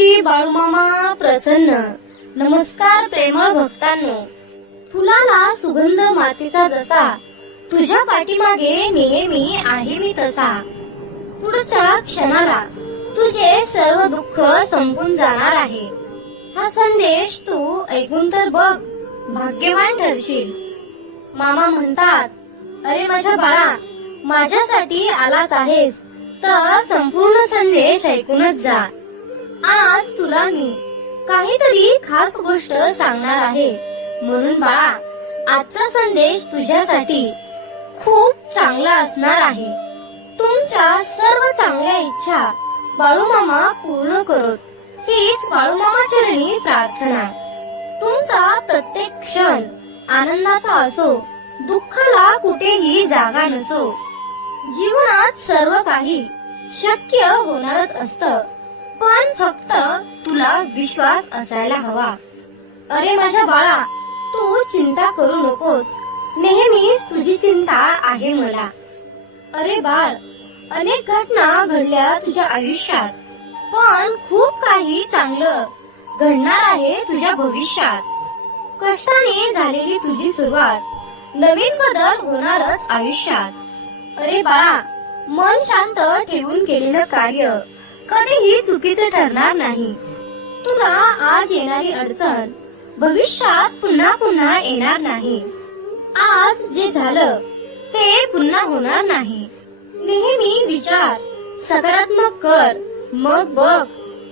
श्री बाळूमामा प्रसन्न. नमस्कार प्रेमळ भक्तांनो. फुलाला सुगंध मातीचा जसा. तुझ्या पाठीमागे नेहमी आहे मी तसा. पुढच्या क्षणाला तुझे सर्व दुःख संपून जाणार आहे. हा संदेश तू ऐकून तर बघ भाग्यवान ठरशील. मामा म्हणतात अरे माझ्या बाळा माझ्यासाठी आलाच आहेस तर संपूर्ण संदेश ऐकूनच जा. आज तुला मी काहीतरी खास गोष्ट सांगणार आहे. म्हणून बाळा आजचा संदेश तुझ्यासाठी खूप चांगला असणार आहे. तुमच्या सर्व चांगल्या इच्छा बाळूमामा पूर्ण करत. हीच बाळूमामा चरणी प्रार्थना. तुमचा प्रत्येक क्षण आनंदाचा असो दुःखाला कुठेही जागा नसो. जीवनात सर्व काही शक्य होणारच असतं. पण फक्त तुला विश्वास असायला हवा. अरे माझ्या बाळा तू चिंता करू नकोस. नेहमीच तुझी चिंता आहे मला. अरे बाळ अनेक घटना घडल्या तुझ्या आयुष्यात. पण खूप काही चांगलं घडणार आहे तुझ्या भविष्यात. कष्टाने झालेली तुझी सुरुवात. नवीन बदल होणारच आयुष्यात. अरे बाळा मन शांत ठेवून केलेलं कार्य. कधीही चुकीचे ठरणार नाही. तुला आज येणारी अडचण भविष्यात पुन्हा पुन्हा येणार नाही. आज जे झालं ते पुन्हा होणार नाही. नेहमी विचार सकारात्मक कर मग बघ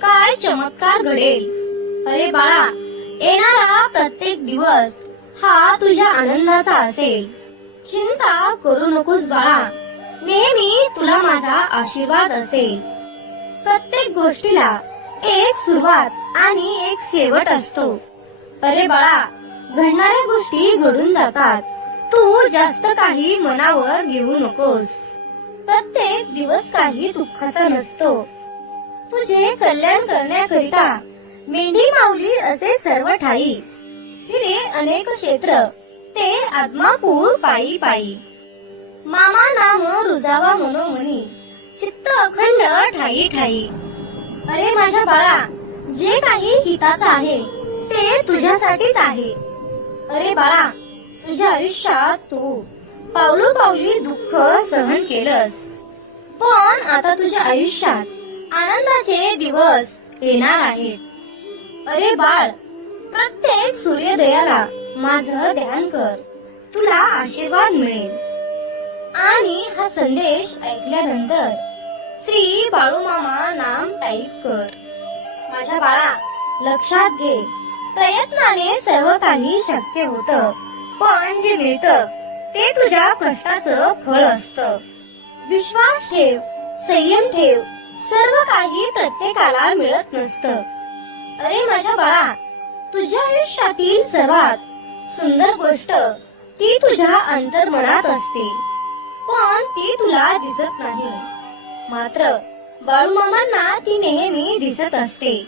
काय चमत्कार घडेल. अरे बाळा येणारा प्रत्येक दिवस हा तुझ्या आनंदाचा असेल. चिंता करू नकोस बाळा. नेहमी तुला माझा आशीर्वाद असेल. प्रत्येक गोष्टीला एक सुरुवात आणि एक शेवट असतो. अरे बाळा घडणाऱ्या गोष्टी घडून जातात. तू जास्त काही मनावर घेऊ नकोस. प्रत्येक दिवस काही दुःखाचा नसतो. तुझे कल्याण करण्याकरिता मेंढी माऊली असे सर्व ठाई. फिरे अनेक क्षेत्र ते आत्मापूर पायी पायी. मामा नाम रुजावा मनोमनी चित्त अखंड ठाई ठाई. अरे माझ्या बाळा जे काही हिताचं आहे ते तुझ्यासाठीच आहे. अरे बाळा तुझ्या आयुष्यात तू पावलो पावली दुःख सहन केलंस. पण आता तुझ्या आयुष्यात आनंदाचे दिवस येणार आहेत. अरे बाळ प्रत्येक सूर्योदयाला माझं ध्यान कर. तुला आशीर्वाद मिळेल. आणि हा संदेश ऐकल्यानंतर श्री बाळूमामा नाम टाईप कर. माझ्या बाळा लक्षात घे. प्रयत्नाने सर्व काही शक्य होत. पण जे मिळतं ते तुझ्या कष्टाचं फळ असतं. विश्वास ठेव संयम ठेव. सर्व काही प्रत्येकाला मिळत नसतं. अरे माझ्या बाळा तुझ्या आयुष्यातील सर्वात सुंदर गोष्ट ती तुझ्या अंतर्मनात असते. पण ती तुला दिसत नाही. मात्र बाळूमामांना ती नेहमी दिसत असते.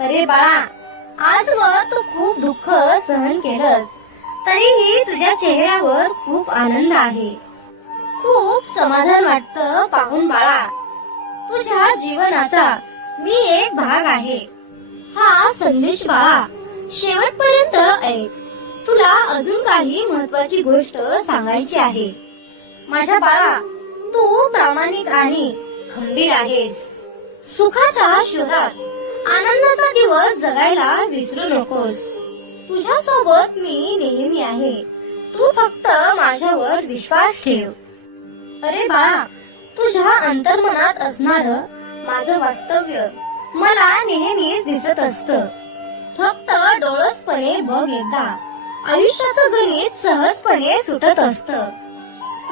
अरे बाळा आजवर तू खूप दुःख सहन केलंस तरीही तुझ्या चेहऱ्यावर खूप आनंद आहे. खूप समाधान वाटतं पाहून बाळा. तुझ्या जीवनाचा मी एक भाग आहे. हा संदेश बाळा शेवटपर्यंत ऐक. तुला अजून काही महत्वाची गोष्ट सांगायची आहे. माझ्या बाळा तू प्रामाणिक आणि खंबीर आहेस. सुखाच्या शोधात आनंदाचा दिवस जगायला विसरू नकोस. तुझ्या सोबत मी नेहमी आहे. तू फक्त माझ्यावर विश्वास ठेव. अरे बाळा तुझ्या अंतर्मनात असणार माझं वास्तव्य मला नेहमीच दिसत असत. फक्त डोळसपणे बघ एकदा. आयुष्याचं गणित सहजपणे सुटत असतं.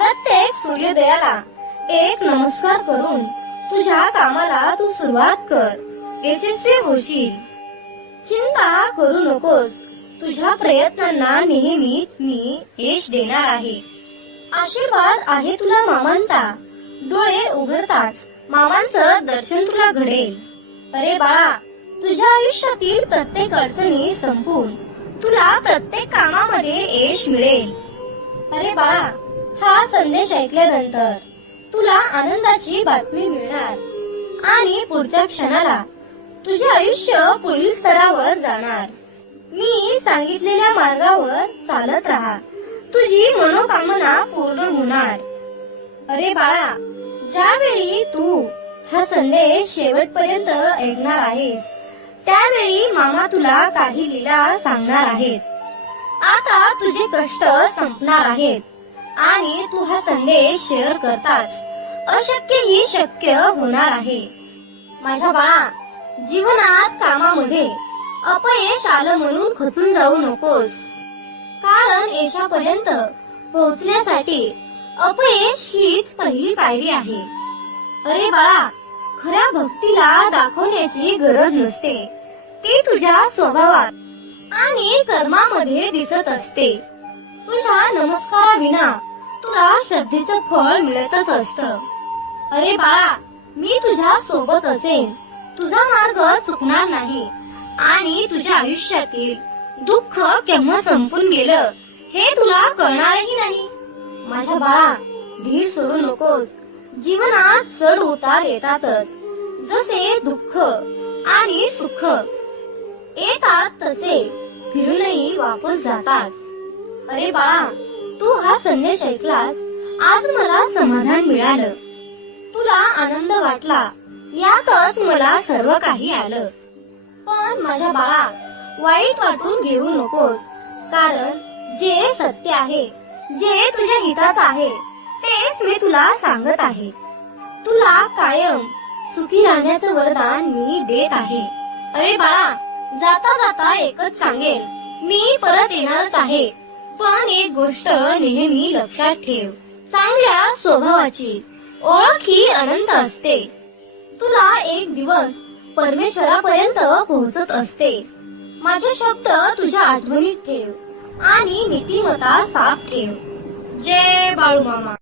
प्रत्येक सूर्योदयाला एक नमस्कार करून तुझ्या कामाला तू सुरुवात कर. यशस्वी होशील. चिंता करू नकोस. तुझ्या प्रयत्नांना नेहमीच मी यश देणार आहे. आशीर्वाद आहे तुला मामांचा. डोळे उघडताच मामांचं दर्शन तुला घडेल. अरे बाळा तुझ्या आयुष्यातील प्रत्येक अडचणी संपून तुला प्रत्येक कामामध्ये यश मिळेल. अरे बाळा हा संदेश ऐकल्यानंतर तुला आनंदाची बातमी मिळणार. आणि पुढच्या क्षणाला तुझे आयुष्य पुढील स्तरावर जाणार. मी सांगितलेल्या मार्गावर चालत राहा. तुझी मनोकामना पूर्ण होणार. अरे बाळा ज्यावेळी तू हा संदेश शेवटपर्यंत ऐकणार आहेस त्यावेळी मामा तुला काही लीला सांगणार आहेत. आता तुझे कष्ट संपणार आहेत. आणि तू हा संदेश शेअर करताच अशक्य ही शक्य होणार आहे. माझ्या बाळा जीवनात कामामध्ये अपयश आलं म्हणून खचून जाऊ नकोस. कारण यशापर्यंत पोहोचण्यासाठी अपयश हीच पहिली पायरी आहे. अरे बाळा खऱ्या भक्तीला दाखवण्याची गरज नसते. ती तुझ्या स्वभावात आणि कर्मामध्ये दिसत असते. तुझ्या नमस्काराविना तुला श्रद्धेचं फळ मिळतच असत. अरे बाळा मी तुझ्या सोबत असेन. तुझा मार्ग चुकणार नाही. आणि तुझ्या आयुष्यातील दुःख केव्हा संपून गेलं हे तुला कळणारही नाही. माझ्या बाळा धीर सोडू नकोस. जीवनात चढ उतार येतातच. जसे दुःख आणि सुख येतात तसे फिरूनही वापस जातात. अरे बाळा तू हा संदेश ऐकलास आज मला समाधान मिळालं. तुला आनंद वाटला यातच मला सर्व काही आलं. पण माझ्या बाळा वाईट वाटून घेऊ नकोस कारण जे सत्य आहे जे तुझ्या हिताचं आहे तेच मी तुला सांगत आहे. तुला कायम सुखी राहण्याचं वरदान मी देत आहे. अरे बाळा जाता जाता एकच सांगेन मी परत येणारच आहे. पण एक गोष्ट नेहमी लक्षात ठेव. चांगल्या स्वभावाची ओळख ही अनंत असते. तुला एक दिवस परमेश्वरापर्यंत पोहोचत असते. माझे शब्द तुझ्या आठवणीत ठेव आणि नीतिमता साफ ठेव. जय बाळू मामा